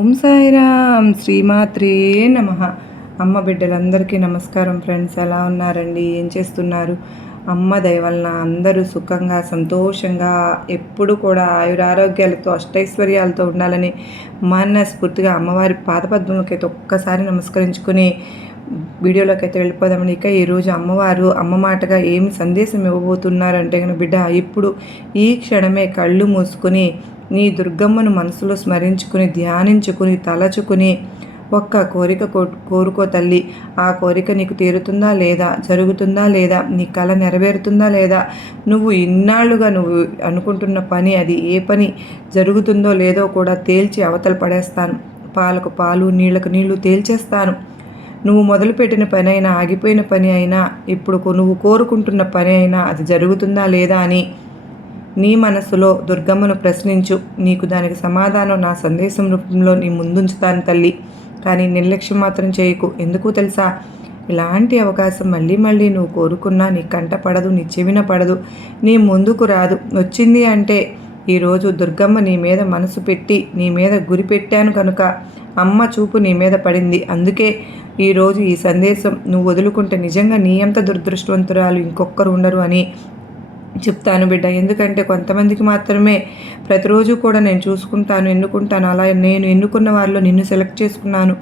ఓం సాయిరామ్ శ్రీమాత్రే నమః. అమ్మ బిడ్డలందరికీ నమస్కారం ఫ్రెండ్స్. ఎలా ఉన్నారండి? ఏం చేస్తున్నారు? అమ్మ దయ వలన అందరూ సుఖంగా సంతోషంగా ఎప్పుడు కూడా ఆయురారోగ్యాలతో అష్టైశ్వర్యాలతో ఉండాలని మనస్ఫూర్తిగా అమ్మవారి పాదపద్మలకైతే ఒక్కసారి నమస్కరించుకుని వీడియోలోకి అయితే వెళ్ళిపోదామని. ఇక ఈరోజు అమ్మవారు అమ్మ మాటగా ఏమి సందేశం ఇవ్వబోతున్నారంటే కనుక, బిడ్డ ఇప్పుడు ఈ క్షణమే కళ్ళు మూసుకొని నీ దుర్గమ్మను మనసులో స్మరించుకుని ధ్యానించుకుని తలచుకుని ఒక్క కోరిక కోరుకో తల్లి. ఆ కోరిక నీకు తీరుతుందా లేదా, జరుగుతుందా లేదా, నీ కళ నెరవేరుతుందా లేదా, నువ్వు ఇన్నాళ్ళుగా నువ్వు అనుకుంటున్న పని, అది ఏ పని జరుగుతుందో లేదో కూడా తేల్చి అవతల పడేస్తాను. పాలకు పాలు, నీళ్లకు నీళ్లు తేల్చేస్తాను. నువ్వు మొదలుపెట్టిన పని అయినా, ఆగిపోయిన పని అయినా, ఇప్పుడు నువ్వు కోరుకుంటున్న పని అయినా అది జరుగుతుందా లేదా అని నీ మనసులో దుర్గమ్మను ప్రశ్నించు. నీకు దానికి సమాధానం నా సందేశం రూపంలో నీ ముందుంచుతాను తల్లి. కానీ నిర్లక్ష్యం మాత్రం చేయకు. ఎందుకు తెలుసా? ఇలాంటి అవకాశం మళ్ళీ మళ్ళీ నువ్వు కోరుకున్నా నీ కంట పడదు, నీ చెవిన పడదు, నీ ముందుకు రాదు. వచ్చింది అంటే ఈరోజు దుర్గమ్మ నీ మీద మనసు పెట్టి నీ మీద గురి పెట్టాను కనుక అమ్మ చూపు నీ మీద పడింది. అందుకే ఈరోజు ఈ సందేశం నువ్వు వదులుకుంటే నిజంగా నీ అంత దురదృష్టవంతురాలు ఇంకొకరు ఉండరు అని చెప్తాను బిడ్డ. ఎందుకంటే కొంతమందికి మాత్రమే ప్రతిరోజు కూడా నేను చూసుకుంటాను, ఎన్నుకుంటాను. అలా నేను ఎన్నుకున్న వారిలో నిన్ను సెలెక్ట్ చేసుకున్నాను,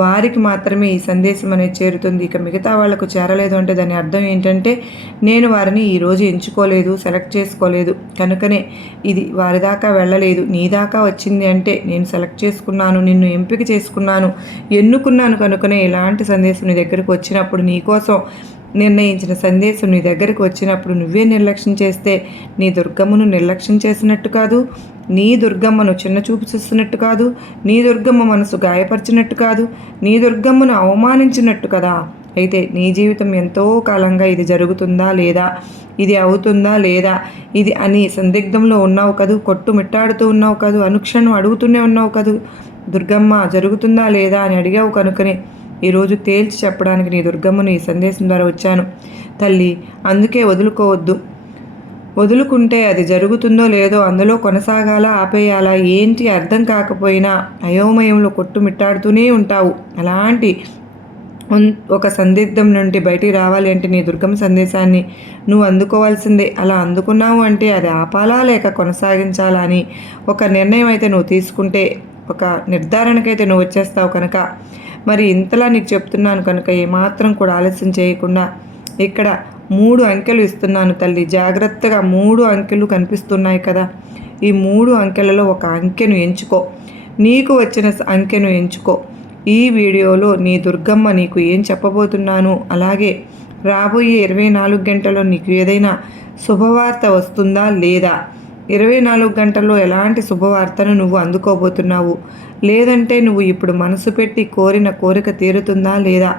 వారికి మాత్రమే ఈ సందేశం అనేది చేరుతుంది. ఇక మిగతా వాళ్ళకు చేరలేదు అంటే దాని అర్థం ఏంటంటే నేను వారిని ఈరోజు ఎంచుకోలేదు, సెలెక్ట్ చేసుకోలేదు, కనుకనే ఇది వారి దాకా వెళ్ళలేదు. నీ దాకా వచ్చింది అంటే నేను సెలెక్ట్ చేసుకున్నాను, నిన్ను ఎంపిక చేసుకున్నాను, ఎన్నుకున్నాను. కనుకనే ఇలాంటి సందేశం నీ దగ్గరకు వచ్చినప్పుడు, నీకోసం నిర్ణయించిన సందేశం నీ దగ్గరకు వచ్చినప్పుడు నువ్వే నిర్లక్ష్యం చేస్తే నీ దుర్గమ్మను నిర్లక్ష్యం చేసినట్టు కాదు, నీ దుర్గమ్మను చిన్న చూపు చూస్తున్నట్టు కాదు, నీ దుర్గమ్మ మనసు గాయపరిచినట్టు కాదు, నీ దుర్గమ్మను అవమానించినట్టు కదా. అయితే నీ జీవితం ఎంతో కాలంగా ఇది జరుగుతుందా లేదా, ఇది అవుతుందా లేదా, ఇది అని సందిగ్ధంలో ఉన్నావు కదూ, కొట్టుమిట్టాడుతూ ఉన్నావు కదూ, అనుక్షణం అడుగుతూనే ఉన్నావు కదూ, దుర్గమ్మ జరుగుతుందా లేదా అని అడిగావు. కనుకనే ఈరోజు తేల్చి చెప్పడానికి నీ దుర్గమ్మను ఈ సందేశం ద్వారా వచ్చాను తల్లి. అందుకే వదులుకోవద్దు. వదులుకుంటే అది జరుగుతుందో లేదో, అందులో కొనసాగాలా ఆపేయాలా ఏంటి అర్థం కాకపోయినా అయోమయంలో కొట్టుమిట్టాడుతూనే ఉంటావు. అలాంటి ఒక సందిగ్ధం నుండి బయటికి రావాలి అంటే నీ దుర్గమ్మ సందేశాన్ని నువ్వు అందుకోవాల్సిందే. అలా అందుకున్నావు అంటే అది ఆపాలా లేక కొనసాగించాలా అని ఒక నిర్ణయం అయితే నువ్వు తీసుకుంటే, ఒక నిర్ధారణకైతే నువ్వు వచ్చేస్తావు. కనుక మరి ఇంతలా నీకు చెప్తున్నాను కనుక ఏమాత్రం కూడా ఆలస్యం చేయకుండా ఇక్కడ 3 అంకెలు ఇస్తున్నాను తల్లి. జాగ్రత్తగా 3 అంకెలు కనిపిస్తున్నాయి కదా, ఈ 3 అంకెలలో ఒక అంకెను ఎంచుకో. నీకు వచ్చిన అంకెను ఎంచుకో. ఈ వీడియోలో నీ దుర్గమ్మ నీకు ఏం చెప్పబోతున్నాను, అలాగే రాబోయే 24 గంటల్లో నీకు ఏదైనా శుభవార్త వస్తుందా లేదా, 24 గంటల్లో ఎలాంటి శుభవార్తను నువ్వు అందుకోబోతున్నావు, లేదంటే నువ్వు ఇప్పుడు మనసు పెట్టి కోరిన కోరిక తీరుతుందా లేదా,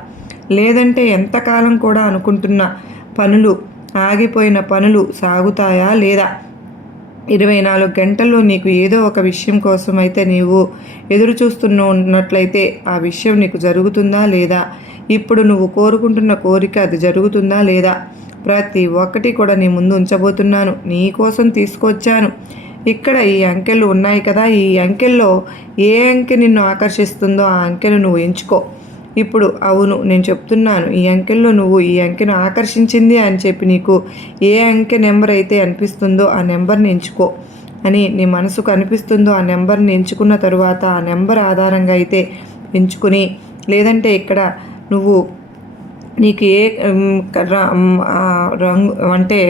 లేదంటే ఎంతకాలం కూడా అనుకుంటున్న పనులు, ఆగిపోయిన పనులు సాగుతాయా లేదా, 24 గంటల్లో నీకు ఏదో ఒక విషయం కోసం అయితే నీవు ఎదురు చూస్తున్నట్లయితే ఆ విషయం నీకు జరుగుతుందా లేదా, ఇప్పుడు నువ్వు కోరుకుంటున్న కోరిక అది జరుగుతుందా లేదా, ప్రతి ఒక్కటి కూడా నీ ముందు ఉంచబోతున్నాను. నీ కోసం తీసుకొచ్చాను. ఇక్కడ ఈ అంకెలు ఉన్నాయి కదా, ఈ అంకెల్లో ఏ అంకె నిన్ను ఆకర్షిస్తుందో ఆ అంకెను నువ్వు ఎంచుకో. ఇప్పుడు అవును నేను చెప్తున్నాను, ఈ అంకెల్లో నువ్వు ఈ అంకెను ఆకర్షించింది అని చెప్పి నీకు ఏ అంకె నెంబర్ అయితే అనిపిస్తుందో ఆ నెంబర్ని ఎంచుకో అని నీ మనసుకు అనిపిస్తుందో ఆ నెంబర్ని ఎంచుకున్న తరువాత ఆ నెంబర్ ఆధారంగా అయితే ఎంచుకుని, లేదంటే ఇక్కడ నువ్వు నీకు ఏ రంగు అంటే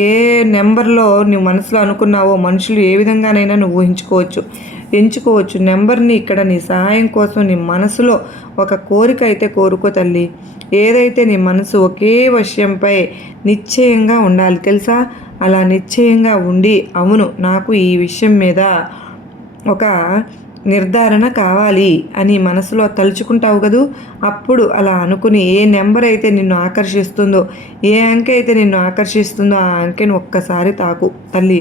ఏ నెంబర్లో నువ్వు మనసులో అనుకున్నావో మనుషులు ఏ విధంగానైనా నువ్వు ఎంచుకోవచ్చు నెంబర్ని. ఇక్కడ నీ సహాయం కోసం నీ మనసులో ఒక కోరిక అయితే కోరుకో తల్లి. ఏదైతే నీ మనసు ఒకే విషయంపై నిశ్చయంగా ఉండాలి తెలుసా. అలా నిశ్చయంగా ఉండి అవును నాకు ఈ విషయం మీద ఒక నిర్ధారణ కావాలి అని మనసులో తలుచుకుంటావు కదూ. అప్పుడు అలా అనుకుని ఏ నెంబర్ అయితే నిన్ను ఆకర్షిస్తుందో, ఏ అంకె అయితే నిన్ను ఆకర్షిస్తుందో ఆ అంకెను ఒక్కసారి తాకు తల్లి.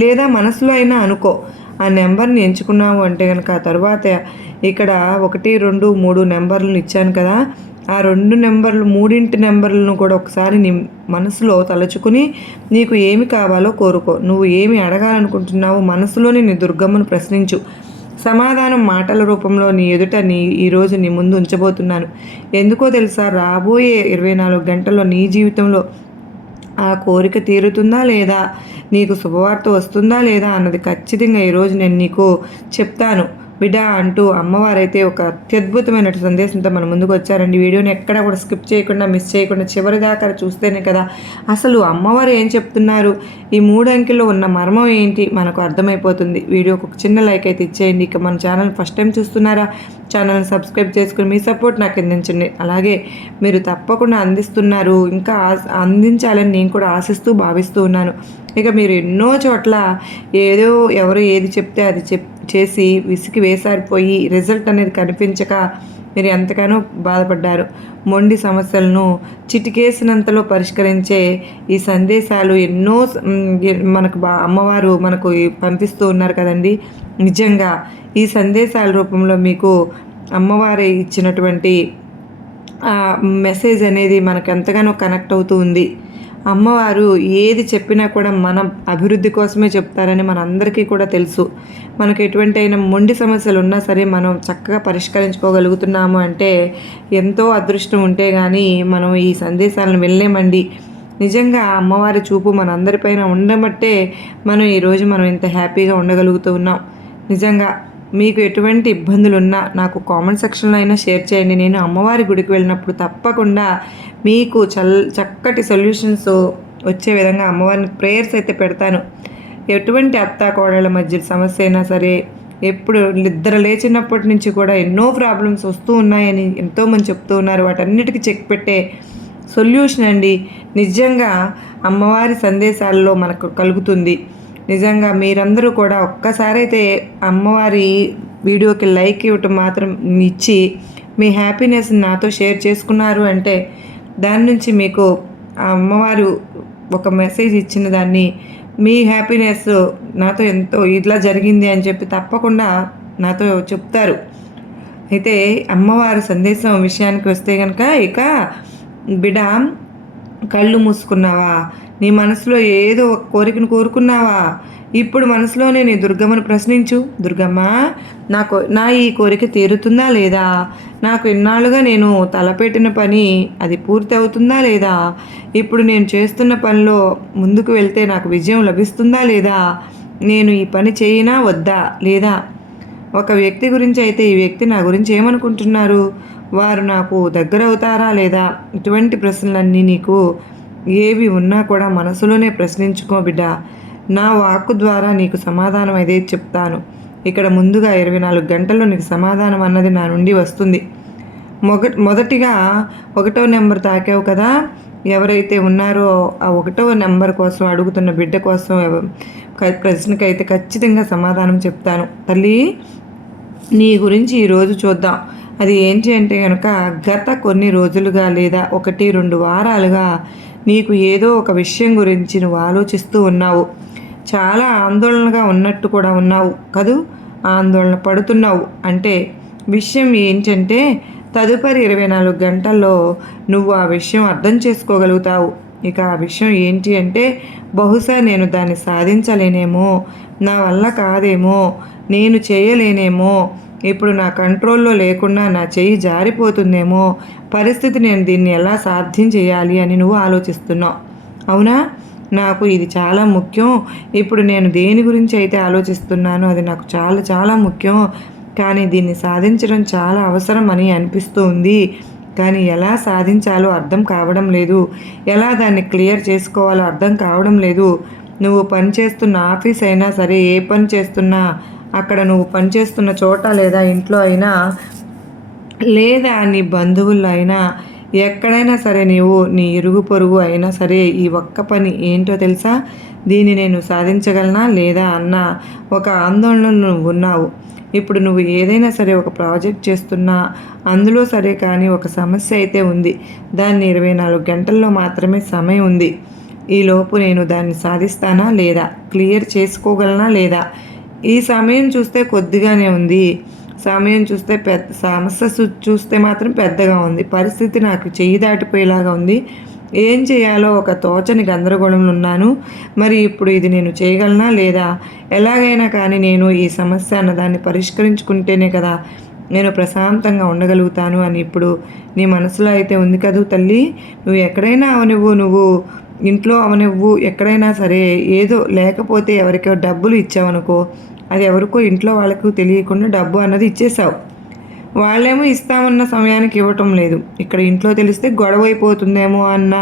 లేదా మనసులో అయినా అనుకో. ఆ నెంబర్ని ఎంచుకున్నావు అంటే కనుక ఆ తర్వాత ఇక్కడ 1, 2, 3 నెంబర్లను ఇచ్చాను కదా, ఆ 2 నెంబర్లు 3 నెంబర్లను కూడా ఒకసారి నీ మనసులో తలుచుకుని నీకు ఏమి కావాలో కోరుకో. నువ్వు ఏమి అడగాలనుకుంటున్నావో మనసులోనే నీ దుర్గమ్మను ప్రశ్నించు. సమాధానం మాటల రూపంలో నీ ఎదుట ఈరోజు నీ ముందు ఉంచబోతున్నాను. ఎందుకో తెలుసా, రాబోయే 24 గంటల్లో నీ జీవితంలో ఆ కోరిక తీరుతుందా లేదా, నీకు శుభవార్త వస్తుందా లేదా అన్నది ఖచ్చితంగా ఈరోజు నేను నీకు చెప్తాను బిడ్డ అంటూ అమ్మవారైతే ఒక అత్యద్భుతమైన సందేశంతో మన ముందుకు వచ్చారండి. వీడియోని ఎక్కడ కూడా స్కిప్ చేయకుండా, మిస్ చేయకుండా చివరి దాకా చూస్తేనే కదా అసలు అమ్మవారు ఏం చెప్తున్నారు, ఈ 3 అంకెల్లో ఉన్న మర్మం ఏంటి మనకు అర్థమైపోతుంది. వీడియోకి ఒక చిన్న లైక్ అయితే ఇచ్చేయండి. ఇక మన ఛానల్ ఫస్ట్ టైం చూస్తున్నారా, ఛానల్ని సబ్స్క్రైబ్ చేసుకుని మీ సపోర్ట్ నాకు అందించండి. అలాగే మీరు తప్పకుండా అందిస్తున్నారు, ఇంకా అందించాలని నేను కూడా ఆశిస్తూ భావిస్తూ ఉన్నాను. ఇక మీరు ఎన్నో చోట్ల ఎవరు ఏది చెప్తే అది చేసి విసిగి వేసారిపోయి రిజల్ట్ అనేది కనిపించక మీరు ఎంతగానో బాధపడ్డారు. మొండి సమస్యలను చిటికేసినంతలో పరిష్కరించే ఈ సందేశాలు ఎన్నో మనకు అమ్మవారు మనకు పంపిస్తూ ఉన్నారు కదండి. నిజంగా ఈ సందేశాల రూపంలో మీకు అమ్మవారి ఇచ్చినటువంటి మెసేజ్ అనేది మనకు ఎంతగానో కనెక్ట్ అవుతూ ఉంది. అమ్మవారు ఏది చెప్పినా కూడా మన అభివృద్ధి కోసమే చెప్తారని మనందరికీ కూడా తెలుసు. మనకు ఎటువంటి అయినా మొండి సమస్యలు ఉన్నా సరే మనం చక్కగా పరిష్కరించుకోగలుగుతున్నాము అంటే ఎంతో అదృష్టం ఉంటే కానీ మనం ఈ సందేశాలను వెళ్ళలేమండి. నిజంగా అమ్మవారి చూపు మనందరిపైన ఉండబట్టే మనం ఇంత హ్యాపీగా ఉండగలుగుతూ ఉన్నాం. నిజంగా మీకు ఎటువంటి ఇబ్బందులు ఉన్నా నాకు కామెంట్ సెక్షన్లో అయినా షేర్ చేయండి. నేను అమ్మవారి గుడికి వెళ్ళినప్పుడు తప్పకుండా మీకు చక్కటి సొల్యూషన్స్ వచ్చే విధంగా అమ్మవారిని ప్రేయర్స్ అయితే పెడతాను. ఎటువంటి అత్త కోడళ్ళ మధ్య సమస్య అయినా సరే, ఎప్పుడు నిద్ర లేచినప్పటి నుంచి కూడా ఎన్నో ప్రాబ్లమ్స్ వస్తూ ఉన్నాయని ఎంతోమంది చెప్తూ ఉన్నారు. వాటన్నిటికీ చెక్ పెట్టే సొల్యూషన్ అండి నిజంగా అమ్మవారి సందేశాల్లో మనకు కలుగుతుంది. నిజంగా మీరందరూ కూడా ఒక్కసారి అయితే అమ్మవారి వీడియోకి లైక్ ఇవ్వటం మాత్రం ఇచ్చి మీ హ్యాపీనెస్ నాతో షేర్ చేసుకున్నారు అంటే దాని నుంచి మీకు ఆ అమ్మవారు ఒక మెసేజ్ ఇచ్చిన దాన్ని మీ హ్యాపీనెస్ నాతో ఎంతో ఇట్లా జరిగింది అని చెప్పి తప్పకుండా నాతో చెప్తారు. అయితే అమ్మవారి సందేశం విషయానికి వస్తే కనుక ఇక బిడ్డ కళ్ళు మూసుకున్నావా, నీ మనసులో ఏదో ఒక కోరికను కోరుకున్నావా, ఇప్పుడు మనసులోనే నీ దుర్గమ్మను ప్రశ్నించు. దుర్గమ్మ, నా ఈ కోరిక తీరుతుందా లేదా, నాకు ఇన్నాళ్ళుగా నేను తలపెట్టిన పని అది పూర్తి అవుతుందా లేదా, ఇప్పుడు నేను చేస్తున్న పనిలో ముందుకు వెళ్తే నాకు విజయం లభిస్తుందా లేదా, నేను ఈ పని చేయినా వద్దా లేదా, ఒక వ్యక్తి గురించి అయితే ఈ వ్యక్తి నా గురించి ఏమనుకుంటున్నారు, వారు నాకు దగ్గర అవుతారా లేదా, ఇటువంటి ప్రశ్నలన్నీ నీకు ఏవి ఉన్నా కూడా మనసులోనే ప్రశ్నించుకో బిడ్డ. నా వాక్కు ద్వారా నీకు సమాధానం అదే చెప్తాను. ఇక్కడ ముందుగా 24 గంటల్లో నీకు సమాధానం అన్నది నా నుండి వస్తుంది. మొదటిగా 1వ నెంబర్ తాకావు కదా, ఎవరైతే ఉన్నారో ఆ 1వ నెంబర్ కోసం అడుగుతున్న బిడ్డ కోసం ప్రశ్నకైతే ఖచ్చితంగా సమాధానం చెప్తాను. తల్లి, నీ గురించి ఈరోజు చూద్దాం. అది ఏంటి అంటే కనుక గత కొన్ని రోజులుగా లేదా 1-2 వారాలుగా నీకు ఏదో ఒక విషయం గురించి నువ్వు ఆలోచిస్తూ ఉన్నావు. చాలా ఆందోళనగా ఉన్నట్టు కూడా ఉన్నావు కదూ, ఆందోళన పడుతున్నావు. అంటే విషయం ఏంటంటే తదుపరి 24 గంటల్లో నువ్వు ఆ విషయం అర్థం చేసుకోగలుగుతావు. ఇక ఆ విషయం ఏంటి అంటే బహుశా నేను దాన్ని సాధించలేనేమో, నా వల్ల కాదేమో, నేను చేయలేనేమో, ఇప్పుడు నా కంట్రోల్లో లేకుండా నా చెయ్యి జారిపోతుందేమో, పరిస్థితి నేను దీన్ని ఎలా సాధ్యం చేయాలి అని నువ్వు ఆలోచిస్తున్నావు. అవునా, నాకు ఇది చాలా ముఖ్యం. ఇప్పుడు నేను దేని గురించి అయితే ఆలోచిస్తున్నానో అది నాకు చాలా చాలా ముఖ్యం, కానీ దీన్ని సాధించడం చాలా అవసరం అని అనిపిస్తూ ఉంది. కానీ ఎలా సాధించాలో అర్థం కావడం లేదు, ఎలా దాన్ని క్లియర్ చేసుకోవాలో అర్థం కావడం లేదు. నువ్వు పనిచేస్తున్న ఆఫీస్ అయినా సరే, ఏ పని చేస్తున్నా అక్కడ నువ్వు పనిచేస్తున్న చోట లేదా ఇంట్లో అయినా లేదా నీ బంధువుల్లో అయినా ఎక్కడైనా సరే నీ ఇరుగు పొరుగు అయినా సరే ఈ ఒక్క పని ఏంటో తెలుసా, దీన్ని నేను సాధించగలనా లేదా అన్న ఒక ఆందోళనలో నువ్వు ఉన్నావు. ఇప్పుడు నువ్వు ఏదైనా సరే ఒక ప్రాజెక్ట్ చేస్తున్నా అందులో సరే కానీ ఒక సమస్య అయితే ఉంది. దాన్ని 24 గంటల్లో మాత్రమే సమయం ఉంది. ఈలోపు నేను దాన్ని సాధిస్తానా లేదా, క్లియర్ చేసుకోగలనా లేదా. ఈ సమయం చూస్తే కొద్దిగానే ఉంది, సమయం చూస్తే సమస్య చూస్తే మాత్రం పెద్దగా ఉంది. పరిస్థితి నాకు చెయ్యి దాటిపోయేలాగా ఉంది. ఏం చేయాలో ఒక తోచని గందరగోళంలో ఉన్నాను. మరి ఇప్పుడు ఇది నేను చేయగలనా లేదా? ఎలాగైనా కానీ నేను ఈ సమస్య అన్నదాన్ని పరిష్కరించుకుంటేనే కదా నేను ప్రశాంతంగా ఉండగలుగుతాను అని ఇప్పుడు నీ మనసులో అయితే ఉంది కదూ తల్లి. నువ్వు ఎక్కడైనా అవనివ్వు, నువ్వు ఇంట్లో అవనివ్వు, ఎక్కడైనా సరే ఏదో లేకపోతే ఎవరికో డబ్బులు ఇచ్చావనుకో, అది ఎవరికో ఇంట్లో వాళ్ళకు తెలియకుండా డబ్బు అన్నది ఇచ్చేసావు. వాళ్ళేమో ఇస్తామన్న సమయానికి ఇవ్వటం లేదు. ఇక్కడ ఇంట్లో తెలిస్తే గొడవ అయిపోతుందేమో అన్న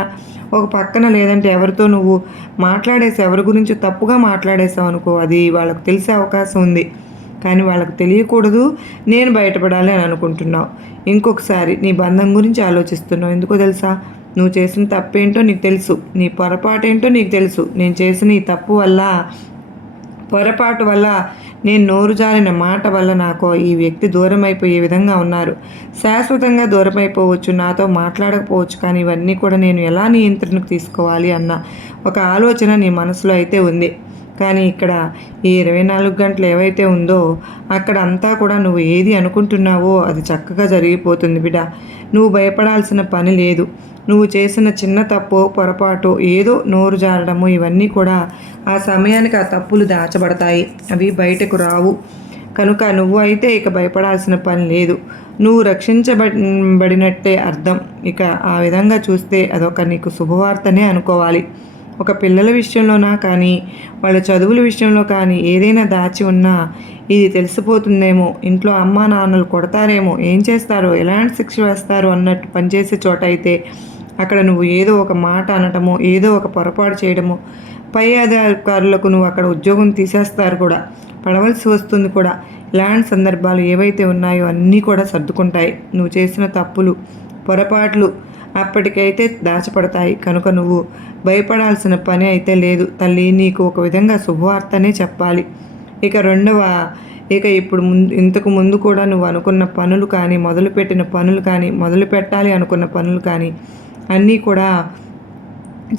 ఒక పక్కన, లేదంటే ఎవరితో నువ్వు మాట్లాడేసావు, ఎవరి గురించి తప్పుగా మాట్లాడేసావు అనుకో, అది వాళ్ళకు తెలిసే అవకాశం ఉంది. కానీ వాళ్ళకు తెలియకూడదు, నేను బయటపడాలి అని అనుకుంటున్నావు. ఇంకొకసారి నీ బంధం గురించి ఆలోచిస్తున్నావు. ఎందుకో తెలుసా? నువ్వు చేసిన తప్పేంటో నీకు తెలుసు, నీ పొరపాటేంటో నీకు తెలుసు. నేను చేసిన ఈ తప్పు వల్ల, పొరపాటు వల్ల, నేను నోరు జారిన మాట వల్ల నాకు ఈ వ్యక్తి దూరం అయిపోయే విధంగా ఉన్నారు. శాశ్వతంగా దూరం అయిపోవచ్చు, నాతో మాట్లాడకపోవచ్చు, కానీ ఇవన్నీ కూడా నేను ఎలా నియంత్రణకు తీసుకోవాలి అన్న ఒక ఆలోచన నీ మనసులో అయితే ఉంది. కానీ ఇక్కడ ఈ 24 గంటలు ఏవైతే ఉందో అక్కడ అంతా కూడా నువ్వు ఏది అనుకుంటున్నావో అది చక్కగా జరిగిపోతుంది బిడ్డ. నువ్వు భయపడాల్సిన పని లేదు. నువ్వు చేసిన చిన్న తప్పు, పొరపాటు, ఏదో నోరు జారడము, ఇవన్నీ కూడా ఆ సమయానికి ఆ తప్పులు దాచబడతాయి, అవి బయటకు రావు. కనుక నువ్వు అయితే ఇక భయపడాల్సిన పని లేదు. నువ్వు రక్షించబడినట్టే అర్థం. ఇక ఆ విధంగా చూస్తే అదొక నీకు శుభవార్తనే అనుకోవాలి. ఒక పిల్లల విషయంలోనా కానీ, వాళ్ళ చదువుల విషయంలో కానీ ఏదైనా దాచి ఉన్నా ఇది తెలిసిపోతుందేమో, ఇంట్లో అమ్మా నాన్నలు కొడతారేమో, ఏం చేస్తారో, ఎలాంటి శిక్ష వేస్తారో అన్నట్టు పనిచేసే చోట అయితే అక్కడ నువ్వు ఏదో ఒక మాట అనటమో, ఏదో ఒక పొరపాటు చేయడమో, పై అధికారులకు నువ్వు అక్కడ ఉద్యోగం తీసేస్తారు కూడా, పడవలసి వస్తుంది కూడా. ఇలాంటి సందర్భాలు ఏవైతే ఉన్నాయో అన్నీ కూడా సర్దుకుంటాయి. నువ్వు చేసిన తప్పులు, పొరపాట్లు అప్పటికైతే దాచపడతాయి. కనుక నువ్వు భయపడాల్సిన పని అయితే లేదు తల్లి. నీకు ఒక విధంగా శుభవార్తనే చెప్పాలి. ఇక ఇప్పుడు ఇంతకు ముందు కూడా నువ్వు అనుకున్న పనులు కానీ, మొదలుపెట్టిన పనులు కానీ, మొదలు పెట్టాలి అనుకున్న పనులు కానీ అన్నీ కూడా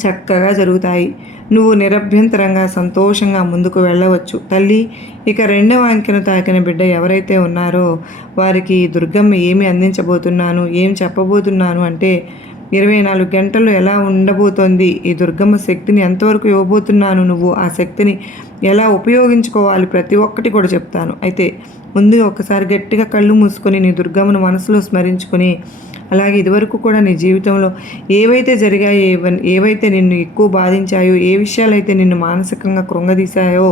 చక్కగా జరుగుతాయి. నువ్వు నిరభ్యంతరంగా సంతోషంగా ముందుకు వెళ్ళవచ్చు తల్లి. ఇక 2వ అంకెను తాకిన బిడ్డ ఎవరైతే ఉన్నారో వారికి దుర్గమ్మ ఏమి అందించబోతున్నాను, ఏం చెప్పబోతున్నాను అంటే 24 గంటలు ఎలా ఉండబోతోంది, ఈ దుర్గమ్మ శక్తిని ఎంతవరకు ఇవ్వబోతున్నాను, నువ్వు ఆ శక్తిని ఎలా ఉపయోగించుకోవాలి, ప్రతి ఒక్కటి కూడా చెప్తాను. అయితే ముందు ఒకసారి గట్టిగా కళ్ళు మూసుకొని నీ దుర్గమ్మను మనసులో స్మరించుకొని, అలాగే ఇదివరకు కూడా నీ జీవితంలో ఏవైతే జరిగాయో, ఏవైతే నిన్ను ఎక్కువ బాధించాయో, ఏ విషయాలైతే నిన్ను మానసికంగా కృంగదీశాయో,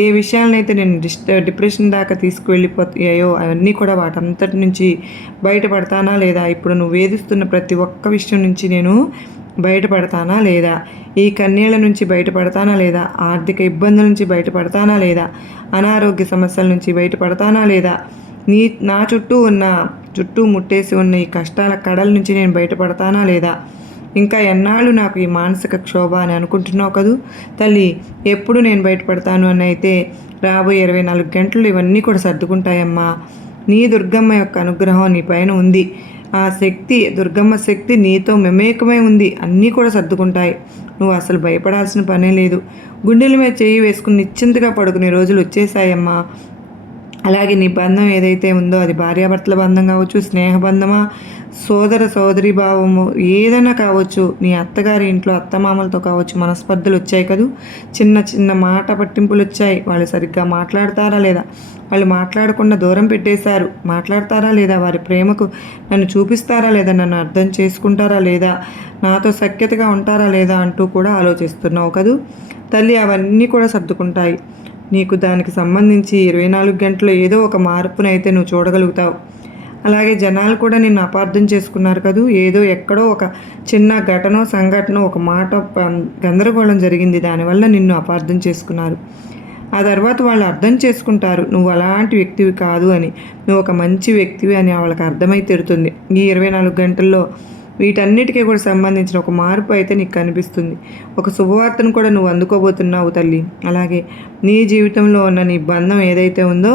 ఏ విషయాలనైతే నేను డిప్రెషన్ దాకా తీసుకువెళ్ళిపోయాయో అవన్నీ కూడా వాటంతటి నుంచి బయటపడతానా లేదా, ఇప్పుడు నువ్వు వేధిస్తున్న ప్రతి ఒక్క విషయం నుంచి నేను బయటపడతానా లేదా, ఈ కన్నీళ్ళ నుంచి బయటపడతానా లేదా, ఆర్థిక ఇబ్బందుల నుంచి బయటపడతానా లేదా, అనారోగ్య సమస్యల నుంచి బయటపడతానా లేదా, నా చుట్టూ ముట్టేసి ఉన్న ఈ కష్టాల కడల నుంచి నేను బయటపడతానా లేదా, ఇంకా ఎన్నాళ్ళు నాకు ఈ మానసిక క్షోభ అని అనుకుంటున్నావు కదూ తల్లి. ఎప్పుడు నేను బయటపడతాను అని అయితే రాబోయే 24 గంటలు ఇవన్నీ కూడా సర్దుకుంటాయమ్మా. నీ దుర్గమ్మ యొక్క అనుగ్రహం నీ పైన ఉంది. ఆ శక్తి, దుర్గమ్మ శక్తి నీతో మమేకమై ఉంది. అన్నీ కూడా సర్దుకుంటాయి. నువ్వు అసలు భయపడాల్సిన పనే లేదు. గుండెల మీద చేయి వేసుకుని నిశ్చింతగా పడుకునే రోజులు వచ్చేసాయమ్మా. అలాగే నీ బంధం ఏదైతే ఉందో అది భార్యాభర్తల బంధం కావచ్చు, స్నేహబంధమా, సోదరి భావము ఏదైనా కావచ్చు, నీ అత్తగారి ఇంట్లో అత్తమామలతో కావచ్చు మనస్పర్ధలు వచ్చాయి కదూ, చిన్న మాట పట్టింపులు వచ్చాయి. వాళ్ళు సరిగ్గా మాట్లాడతారా లేదా, వాళ్ళు మాట్లాడకుండా దూరం పెట్టేశారు, మాట్లాడతారా లేదా, వారి ప్రేమకు నన్ను చూపిస్తారా లేదా, నన్ను అర్థం చేసుకుంటారా లేదా, నాతో సఖ్యతగా ఉంటారా లేదా అంటూ కూడా ఆలోచిస్తున్నావు కదూ తల్లి. అవన్నీ కూడా సర్దుకుంటాయి. నీకు దానికి సంబంధించి 24 గంటలు ఏదో ఒక మార్పునైతే నువ్వు చూడగలుగుతావు. అలాగే జనాలు కూడా నిన్ను అపార్థం చేసుకున్నారు కదూ. ఏదో ఎక్కడో ఒక చిన్న సంఘటన ఒక మాట గందరగోళం జరిగింది, దానివల్ల నిన్ను అపార్థం చేసుకున్నారు. ఆ తర్వాత వాళ్ళు అర్థం చేసుకుంటారు నువ్వు అలాంటి వ్యక్తివి కాదు అని, నువ్వు ఒక మంచి వ్యక్తివి అని వాళ్ళకి అర్థమై తీరుతుంది. ఈ 24 గంటల్లో వీటన్నిటికీ కూడా సంబంధించిన ఒక మార్పు అయితే నీకు కనిపిస్తుంది. ఒక శుభవార్తను కూడా నువ్వు అందుకోబోతున్నావు తల్లి. అలాగే నీ జీవితంలో ఉన్న నీ బంధం ఏదైతే ఉందో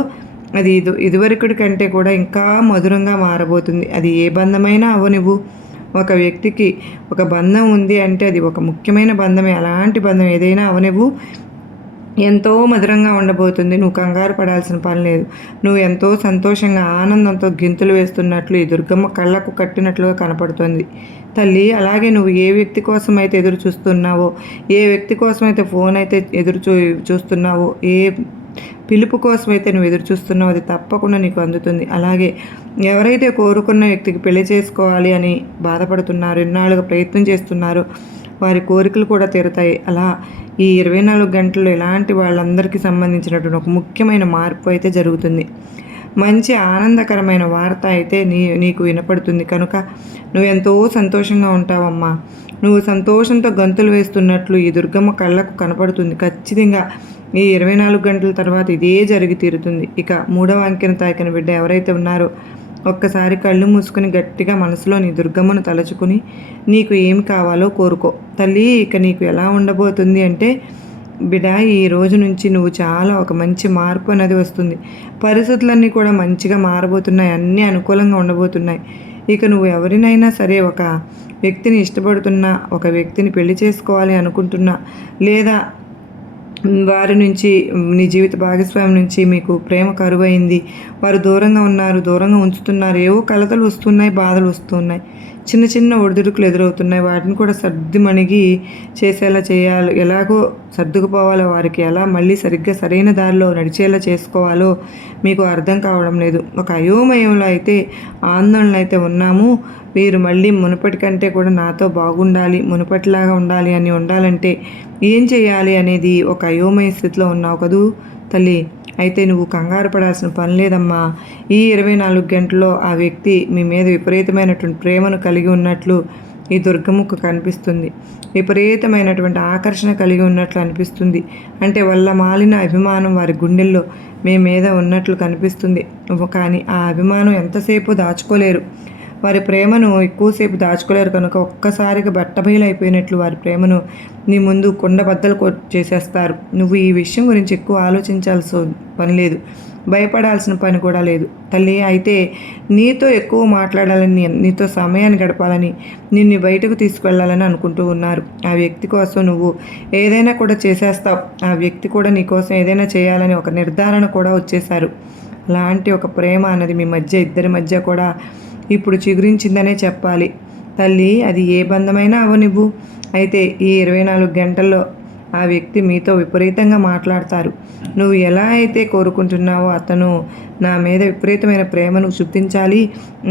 అది ఇదివరకటి కంటే కూడా ఇంకా మధురంగా మారబోతుంది. అది ఏ బంధమైనా అవ్వనివ్వు. ఒక వ్యక్తికి ఒక బంధం ఉంది అంటే అది ఒక ముఖ్యమైన బంధమే. అలాంటి బంధం ఏదైనా అవనివ్వు. ఎంతో మధురంగా ఉండబోతుంది. నువ్వు కంగారు పడాల్సిన పని లేదు. నువ్వు ఎంతో సంతోషంగా ఆనందంతో గెంతులు వేస్తున్నట్లు ఈ దుర్గమ్మ కళ్ళకు కట్టినట్లుగా కనపడుతుంది తల్లి. అలాగే నువ్వు ఏ వ్యక్తి కోసం అయితే ఎదురు చూస్తున్నావో, ఏ వ్యక్తి కోసం అయితే ఫోన్ అయితే చూస్తున్నావో, ఏ పిలుపు కోసం అయితే నువ్వు ఎదురు చూస్తున్నావు అది తప్పకుండా నీకు అందుతుంది. అలాగే ఎవరైతే కోరుకున్న వ్యక్తికి పెళ్లి చేసుకోవాలి అని బాధపడుతున్నారో, ఎన్నాళ్ళుగా ప్రయత్నం చేస్తున్నారో వారి కోరికలు కూడా తీరుతాయి. అలా ఈ 24 గంటల్లో ఇలాంటి వాళ్ళందరికీ సంబంధించినటువంటి ఒక ముఖ్యమైన మార్పు అయితే జరుగుతుంది. మంచి ఆనందకరమైన వార్త అయితే నీకు వినపడుతుంది కనుక నువ్వెంతో సంతోషంగా ఉంటావమ్మా. నువ్వు సంతోషంతో గంతులు వేస్తున్నట్లు ఈ దుర్గమ్మ కళ్ళకు కనపడుతుంది. ఖచ్చితంగా ఈ 24 గంటల తర్వాత ఇదే జరిగి తీరుతుంది. ఇక 3వ అంకెను తాకిన బిడ్డ ఎవరైతే ఉన్నారో ఒక్కసారి కళ్ళు మూసుకొని గట్టిగా మనసులో నీ దుర్గమ్మను తలుచుకుని నీకు ఏమి కావాలో కోరుకో తల్లి. ఇక నీకు ఎలా ఉండబోతుంది అంటే బిడ్డ, ఈ రోజు నుంచి నువ్వు చాలా ఒక మంచి మార్పు అనేది వస్తుంది. పరిస్థితులన్నీ కూడా మంచిగా మారబోతున్నాయి, అన్నీ అనుకూలంగా ఉండబోతున్నాయి. ఇక నువ్వు ఎవరినైనా సరే ఒక వ్యక్తిని ఇష్టపడుతున్నా, ఒక వ్యక్తిని పెళ్లి చేసుకోవాలి అనుకుంటున్నా, లేదా వారి నుంచి నీ జీవిత భాగస్వామి నుంచి మీకు ప్రేమ కరువైంది, వారు దూరంగా ఉన్నారు, దూరంగా ఉంచుతున్నారు, ఏవో కలతలు వస్తున్నాయి, బాధలు వస్తున్నాయి, చిన్న చిన్న ఒడిదుడుకులు ఎదురవుతున్నాయి, వాటిని కూడా సర్దుమణిగి చేసేలా చేయాలి. ఎలాగో సర్దుకుపోవాలో, వారికి ఎలా మళ్ళీ సరిగ్గా సరైన దారిలో నడిచేలా చేసుకోవాలో మీకు అర్థం కావడం లేదు. ఒక అయోమయంలో అయితే ఆందోళన అయితే ఉన్నాము. వీరు మళ్ళీ మునుపటి కంటే కూడా నాతో బాగుండాలి, మునుపటిలాగా ఉండాలి అని ఉండాలంటే ఏం చేయాలి అనేది ఒక అయోమయ స్థితిలో ఉన్నావు కదూ తల్లి. అయితే నువ్వు కంగారు పడాల్సిన పని లేదమ్మా. ఈ 24 గంటల్లో ఆ వ్యక్తి మీ మీద విపరీతమైనటువంటి ప్రేమను కలిగి ఉన్నట్లు ఈ దుర్గమ్మకు కనిపిస్తుంది. విపరీతమైనటువంటి ఆకర్షణ కలిగి ఉన్నట్లు అనిపిస్తుంది. అంటే వల్ల మాలిన అభిమానం వారి గుండెల్లో మీ మీద ఉన్నట్లు కనిపిస్తుంది. కానీ ఆ అభిమానం ఎంతసేపు దాచుకోలేరు. వారి ప్రేమను ఎక్కువసేపు దాచుకోలేరు కనుక ఒక్కసారిగా బట్టబయలైపోయినట్లు వారి ప్రేమను నీ ముందు కుండబద్దలు చేసేస్తారు. నువ్వు ఈ విషయం గురించి ఎక్కువ ఆలోచించాల్సిన పని లేదు, భయపడాల్సిన పని కూడా లేదు తల్లి. అయితే నీతో ఎక్కువ మాట్లాడాలని, నీతో సమయాన్ని గడపాలని, నిన్ను బయటకు తీసుకువెళ్ళాలని అనుకుంటూ ఉన్నారు. ఆ వ్యక్తి కోసం నువ్వు ఏదైనా కూడా చేసేస్తావు. ఆ వ్యక్తి కూడా నీ కోసం ఏదైనా చేయాలని ఒక నిర్ధారణ కూడా వచ్చేశారు. అలాంటి ఒక ప్రేమ అనేది మీ మధ్య, ఇద్దరి మధ్య కూడా ఇప్పుడు చిగురించిందనే చెప్పాలి తల్లి. అది ఏ బంధమైనా అవనివ్వు. అయితే ఈ 24 గంటల్లో ఆ వ్యక్తి మీతో విపరీతంగా మాట్లాడతారు. నువ్వు ఎలా అయితే కోరుకుంటున్నావో అతను నా మీద విపరీతమైన ప్రేమను చూపించాలి,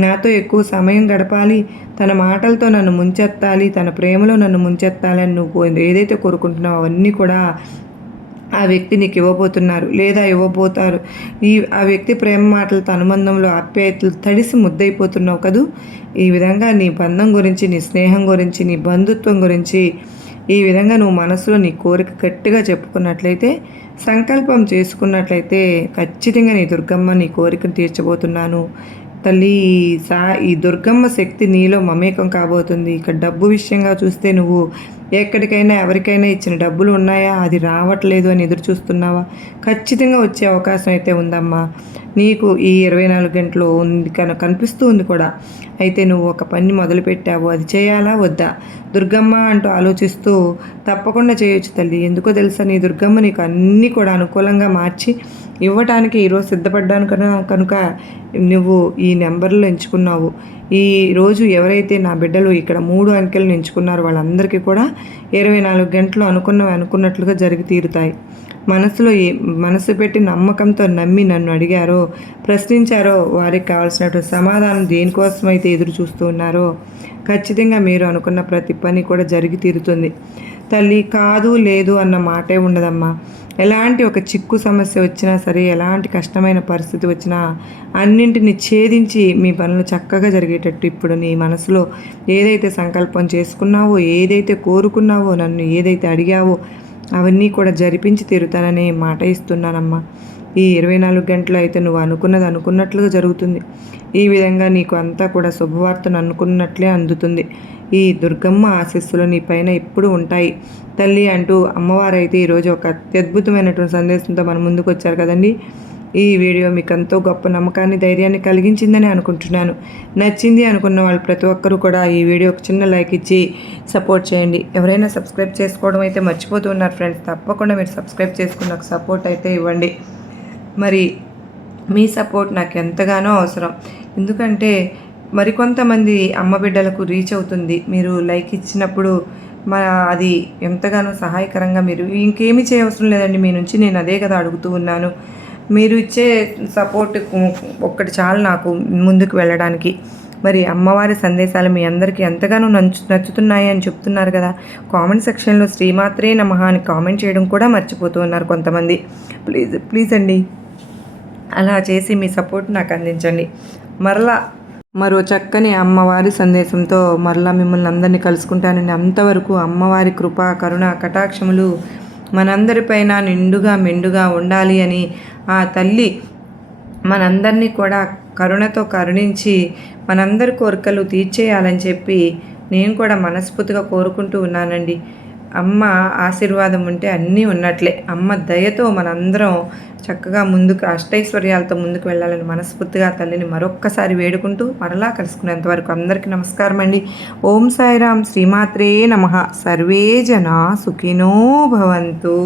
నాతో ఎక్కువ సమయం గడపాలి, తన మాటలతో నన్ను ముంచెత్తాలి, తన ప్రేమలో నన్ను ముంచెత్తాలి అని నువ్వు ఏదైతే కోరుకుంటున్నావో అవన్నీ కూడా ఆ వ్యక్తి నీకు ఇవ్వబోతున్నారు లేదా ఇవ్వబోతారు. ఆ వ్యక్తి ప్రేమ మాటలతో అనుబంధంలో ఆప్యాయతలు తడిసి ముద్దయిపోతున్నావు కదూ. ఈ విధంగా నీ బంధం గురించి, నీ స్నేహం గురించి, నీ బంధుత్వం గురించి ఈ విధంగా నువ్వు మనసులో నీ కోరిక గట్టిగా చెప్పుకున్నట్లయితే, సంకల్పం చేసుకున్నట్లయితే ఖచ్చితంగా నీ దుర్గమ్మ నీ కోరికను తీర్చబోతున్నాను తల్లి. ఈ దుర్గమ్మ శక్తి నీలో మమేకం కాబోతుంది. ఇక డబ్బు విషయంగా చూస్తే నువ్వు ఎక్కడికైనా ఎవరికైనా ఇచ్చిన డబ్బులు ఉన్నాయా, అది రావట్లేదు అని ఎదురు చూస్తున్నావా? ఖచ్చితంగా వచ్చే అవకాశం అయితే ఉందమ్మా. నీకు ఈ 24 గంటలు ఉంది కనిపిస్తూ ఉంది కూడా. అయితే నువ్వు ఒక పని మొదలుపెట్టావు, అది చేయాలా వద్దా దుర్గమ్మ అంటూ ఆలోచిస్తూ తప్పకుండా చేయొచ్చు తల్లి. ఎందుకో తెలుసా, నీ దుర్గమ్మ నీకు అన్నీ కూడా అనుకూలంగా మార్చి ఇవ్వటానికి ఈరోజు సిద్ధపడ్డాను కనుక నువ్వు ఈ నెంబర్లు ఎంచుకున్నావు. ఈరోజు ఎవరైతే నా బిడ్డలు ఇక్కడ 3 అంకెలను ఎంచుకున్నారో వాళ్ళందరికీ కూడా 24 గంటలు అనుకున్నట్లుగా జరిగి తీరుతాయి. మనసు పెట్టి నమ్మకంతో నమ్మి నన్ను అడిగారో, ప్రశ్నించారో, వారికి కావాల్సినటువంటి సమాధానం దేనికోసమైతే ఎదురు చూస్తూ ఉన్నారో ఖచ్చితంగా మీరు అనుకున్న ప్రతి పని కూడా జరిగి తీరుతుంది తల్లి. కాదు లేదు అన్న మాటే ఉండదమ్మా. ఎలాంటి ఒక చిక్కు సమస్య వచ్చినా సరే, ఎలాంటి కష్టమైన పరిస్థితి వచ్చినా అన్నింటిని ఛేదించి మీ పనులు చక్కగా జరిగేటట్టు ఇప్పుడు నీ మనసులో ఏదైతే సంకల్పం చేసుకున్నావో, ఏదైతే కోరుకున్నావో, నన్ను ఏదైతే అడిగావో అవన్నీ కూడా జరిపించి తీరుతానని మాట ఇస్తున్నానమ్మా. ఈ 24 గంటలు అయితే నువ్వు అనుకున్నది అనుకున్నట్లుగా జరుగుతుంది. ఈ విధంగా నీకు అంతా కూడా శుభవార్తను అనుకున్నట్లే అందుతుంది. ఈ దుర్గమ్మ ఆశీస్సులు నీ పైన ఎప్పుడు ఉంటాయి తల్లి అంటూ అమ్మవారైతే ఈరోజు ఒక అత్యద్భుతమైనటువంటి సందేశంతో మన ముందుకు వచ్చారు కదండి. ఈ వీడియో మీకు ఎంతో గొప్ప నమ్మకాన్ని ధైర్యాన్ని కలిగించిందని అనుకుంటున్నాను. నచ్చింది అనుకున్న వాళ్ళు ప్రతి ఒక్కరూ కూడా ఈ వీడియోకి చిన్న లైక్ ఇచ్చి సపోర్ట్ చేయండి. ఎవరైనా సబ్స్క్రైబ్ చేసుకోవడం అయితే మర్చిపోతున్నారు ఫ్రెండ్స్, తప్పకుండా మీరు సబ్స్క్రైబ్ చేసుకుని నాకు సపోర్ట్ అయితే ఇవ్వండి. మరి మీ సపోర్ట్ నాకు ఎంతగానో అవసరం. ఎందుకంటే మరికొంతమంది అమ్మ బిడ్డలకు రీచ్ అవుతుంది మీరు లైక్ ఇచ్చినప్పుడు. అది ఎంతగానో సహాయకరంగా మీరు ఇంకేమీ చేయవసరం లేదండి. మీ నుంచి నేను అదే కదా అడుగుతూ ఉన్నాను. మీరు ఇచ్చే సపోర్ట్ ఒక్కటి చాలు నాకు ముందుకు వెళ్ళడానికి. మరి అమ్మవారి సందేశాలు మీ అందరికీ ఎంతగానో నచ్చుతున్నాయి అని చెప్తున్నారు కదా. కామెంట్ సెక్షన్లో శ్రీమాత్రే నమః అని కామెంట్ చేయడం కూడా మర్చిపోతూ ఉన్నారు కొంతమంది. ప్లీజ్ అండి, అలా చేసి మీ సపోర్ట్ నాకు అందించండి. మరో చక్కని అమ్మవారి సందేశంతో మరలా మిమ్మల్ని అందరినీ కలుసుకుంటానని. అంతవరకు అమ్మవారి కృప కరుణ కటాక్షములు మనందరిపైన నిండుగా మెండుగా ఉండాలి అని ఆ తల్లి మనందరినీ కూడా కరుణతో కరుణించి మనందరి కోరికలు తీర్చేయాలని చెప్పి నేను కూడా మనస్ఫూర్తిగా కోరుకుంటూ ఉన్నానండి. అమ్మ ఆశీర్వాదం ఉంటే అన్నీ ఉన్నట్లే. అమ్మ దయతో మనందరం చక్కగా ముందుకు అష్టైశ్వర్యాలతో ముందుకు వెళ్ళాలని మనస్ఫూర్తిగా తల్లిని మరొక్కసారి వేడుకుంటూ మరలా కలుసుకునేంతవరకు అందరికీ నమస్కారం అండి. ఓం సాయిరాం. శ్రీమాత్రే నమః. సర్వే జనా సుఖినో భవంతు.